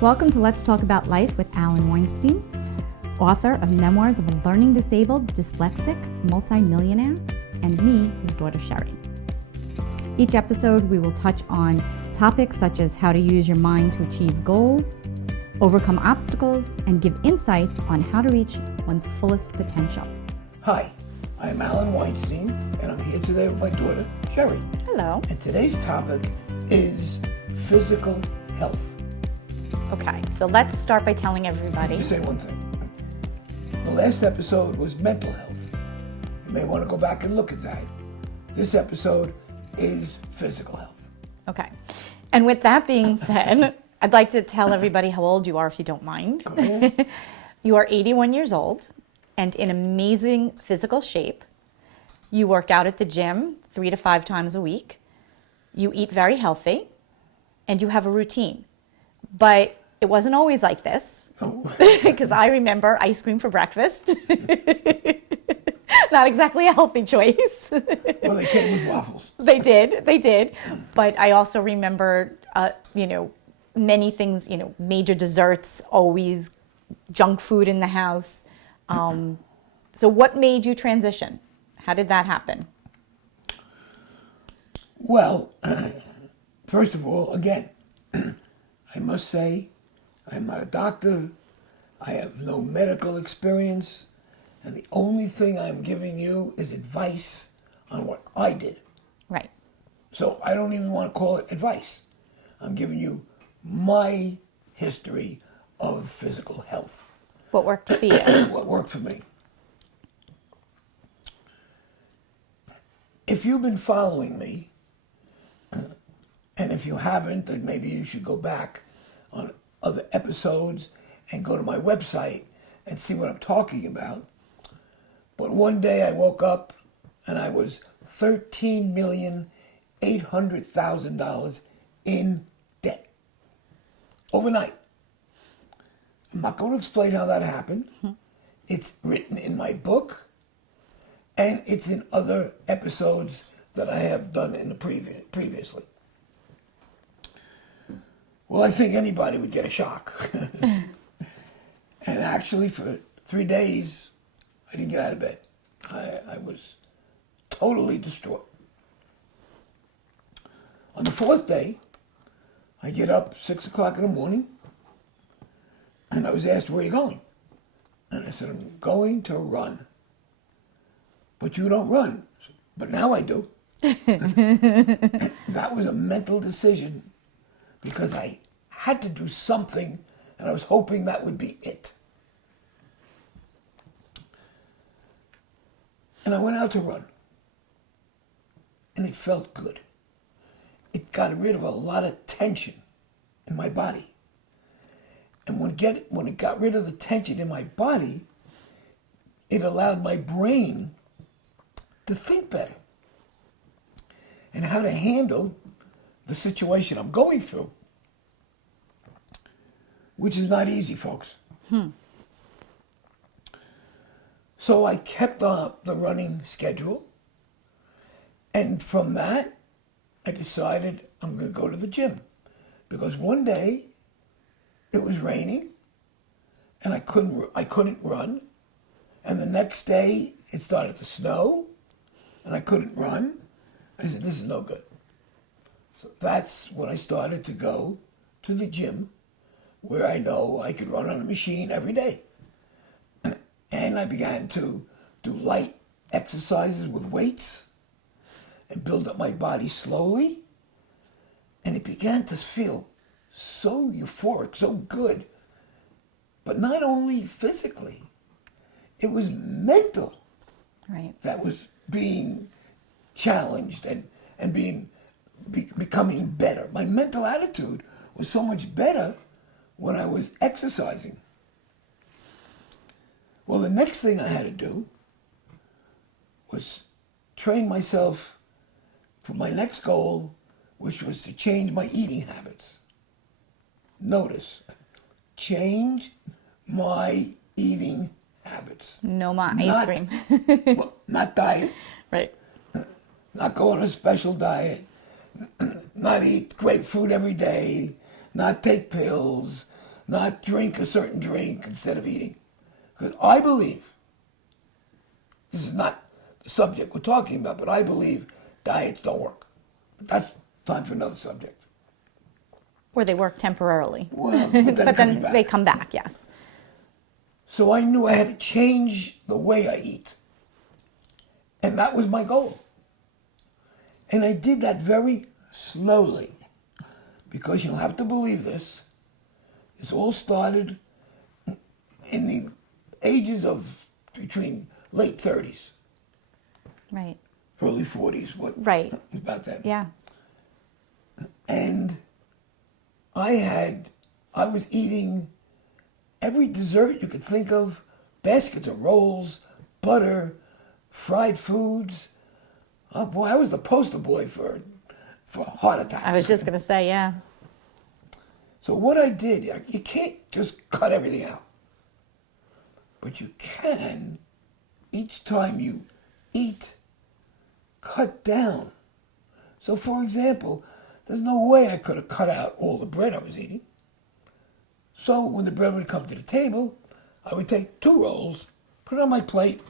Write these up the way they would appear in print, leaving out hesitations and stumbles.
Welcome to Let's Talk About Life with Alan Weinstein, author of Memoirs of a Learning Disabled, Dyslexic, Multimillionaire, and me, his daughter Sherry. Each episode, we will touch on topics such as how to use your mind to achieve goals, overcome obstacles, and give insights on how to reach one's fullest potential. Hi, I'm Alan Weinstein, and I'm here today with my daughter, Sherry. Hello. And today's topic is physical health. Okay, so let's start by telling everybody. Let me say one thing. The last episode was mental health. You may want to go back and look at that. This episode is physical health. Okay, and with that being said, I'd like to tell everybody how old you are, if you don't mind. You are 81 years old and in amazing physical shape. You work out at the gym 3 to 5 times a week. You eat very healthy, and you have a routine. But it wasn't always like this, because I remember ice cream for breakfast. Not exactly a healthy choice. Well, they came with waffles. They did. But I also remember, many things, major desserts, always junk food in the house. So what made you transition? How did that happen? Well, first of all, again, I must say, I'm not a doctor. I have no medical experience. And the only thing I'm giving you is advice on what I did. Right. So I don't even want to call it advice. I'm giving you my history of physical health. What worked for you? What worked for me. If you've been following me, and if you haven't, then maybe you should go back on other episodes and go to my website and see what I'm talking about. But one day I woke up and I was $13,800,000 in debt. Overnight. I'm not going to explain how that happened. It's written in my book, and it's in other episodes that I have done in the previously. Well, I think anybody would get a shock. And actually, for 3 days, I didn't get out of bed. I was totally distraught. On the 4th day, I get up 6 o'clock in the morning, and I was asked, "Where are you going?" And I said, "I'm going to run." "But you don't run." "But now I do." That was a mental decision, because I had to do something, and I was hoping that would be it. And I went out to run. And it felt good. It got rid of a lot of tension in my body. And when it got rid of the tension in my body, it allowed my brain to think better and how to handle the situation I'm going through, which is not easy, folks. So I kept up the running schedule, and from that, I decided I'm going to go to the gym, because one day it was raining, and I couldn't run, and the next day it started to snow, and I couldn't run. I said, "This is no good." So that's when I started to go to the gym, where I know I could run on a machine every day. And I began to do light exercises with weights and build up my body slowly. And it began to feel so euphoric, so good. But not only physically, it was mental. Right. That was being challenged and becoming better. My mental attitude was so much better when I was exercising. Well, the next thing I had to do was train myself for my next goal, which was to change my eating habits. Notice, change my eating habits. No more ice cream. Well, not diet. Right. Not go on a special diet. Not eat great food every day. Not take pills. not drink a certain drink instead of eating. Because I believe, this is not the subject we're talking about, but I believe diets don't work. But that's time for another subject. Or they work temporarily. Well, but then, But then back. they come back, yes. So I knew I had to change the way I eat. And that was my goal. And I did that very slowly. Because you'll have to believe this. This all started in the ages of between late 30s, Right. early 40s. What? Right. About that. Yeah. And I was eating every dessert you could think of, baskets of rolls, butter, fried foods. Oh boy, I was the poster boy for heart attacks. I was just going to say, yeah. So what I did, you can't just cut everything out. But you can, each time you eat, cut down. So for example, there's no way I could have cut out all the bread I was eating. So when the bread would come to the table, I would take 2 rolls, put it on my plate,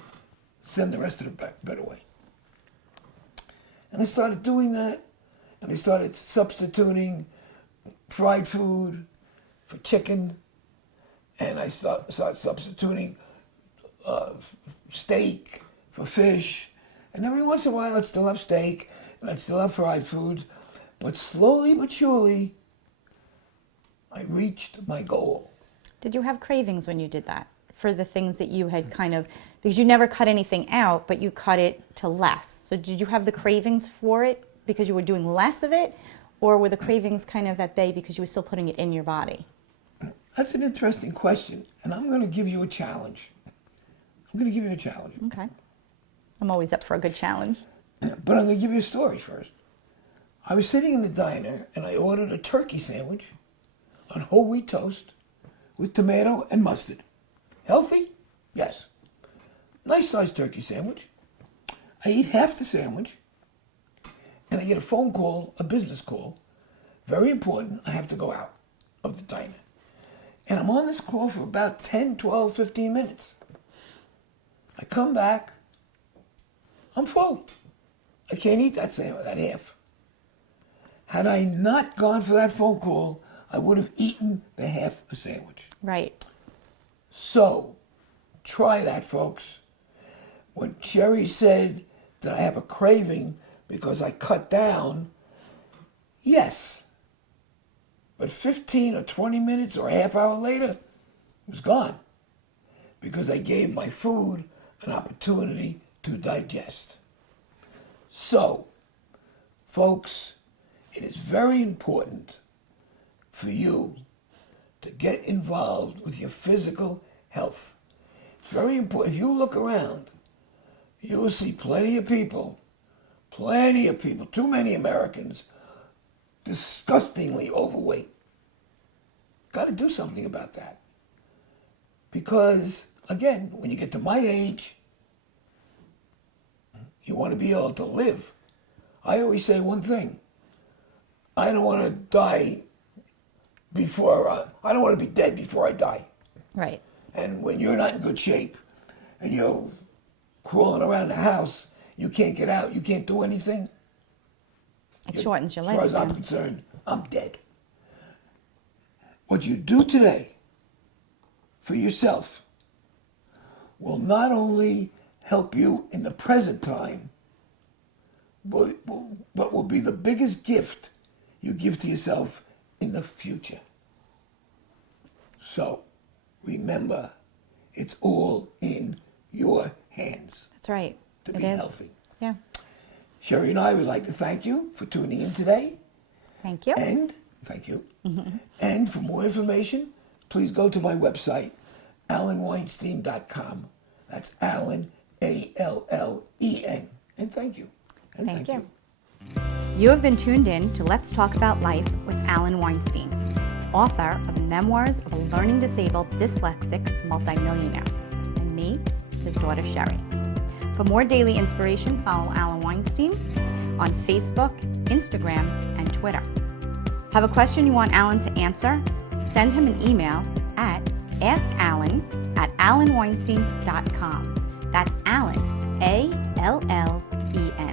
send the rest of the bread away. And I started doing that, and I started substituting fried food for chicken, and I started substituting steak for fish, and every once in a while I'd still have steak, and I'd still have fried food, but slowly but surely, I reached my goal. Did you have cravings when you did that? For the things that you had kind of, because you never cut anything out, but you cut it to less. So did you have the cravings for it because you were doing less of it? Or were the cravings kind of at bay because you were still putting it in your body? That's an interesting question, and I'm going to give you a challenge. Okay. I'm always up for a good challenge. But I'm going to give you a story first. I was sitting in the diner, and I ordered a turkey sandwich on whole wheat toast with tomato and mustard. Healthy? Yes. Nice sized turkey sandwich. I eat half the sandwich, and I get a phone call, a business call. Very important, I have to go out of the diner. And I'm on this call for about 10, 12, 15 minutes. I come back, I'm full. I can't eat that sandwich, that half. Had I not gone for that phone call, I would have eaten the half a sandwich. Right. So, try that, folks. When Sherry said that I have a craving because I cut down, yes. But 15 or 20 minutes or a half hour later, it was gone. Because I gave my food an opportunity to digest. So, folks, it is very important for you to get involved with your physical health. It's very important. If you look around, you will see plenty of people, too many Americans, disgustingly overweight. Got to do something about that. Because, again, when you get to my age, you want to be able to live. I always say one thing. I don't want to die I don't want to be dead before I die. Right. And when you're not in good shape and you're crawling around the house, you can't get out, you can't do anything. It shortens your As far as I'm lifespan. concerned, I'm dead. What you do today for yourself will not only help you in the present time, but will be the biggest gift you give to yourself in the future. So, remember, it's all in your hands That's right. to It be is. healthy. Yeah. Sherry and I would like to thank you for tuning in today. Thank you. And, thank you. And for more information, please go to my website, AlanWeinstein.com. That's Alan, A-L-L-E-N. And thank you. And Thank you. You have been tuned in to Let's Talk About Life with Alan Weinstein, author of Memoirs of a Learning Disabled Dyslexic Multimillionaire, and me, his daughter Sherry. For more daily inspiration, follow Alan Weinstein on Facebook, Instagram, and Twitter. Have a question you want Alan to answer? send him an email at askallen@allenweinstein.com. That's Allen, A-L-L-E-N.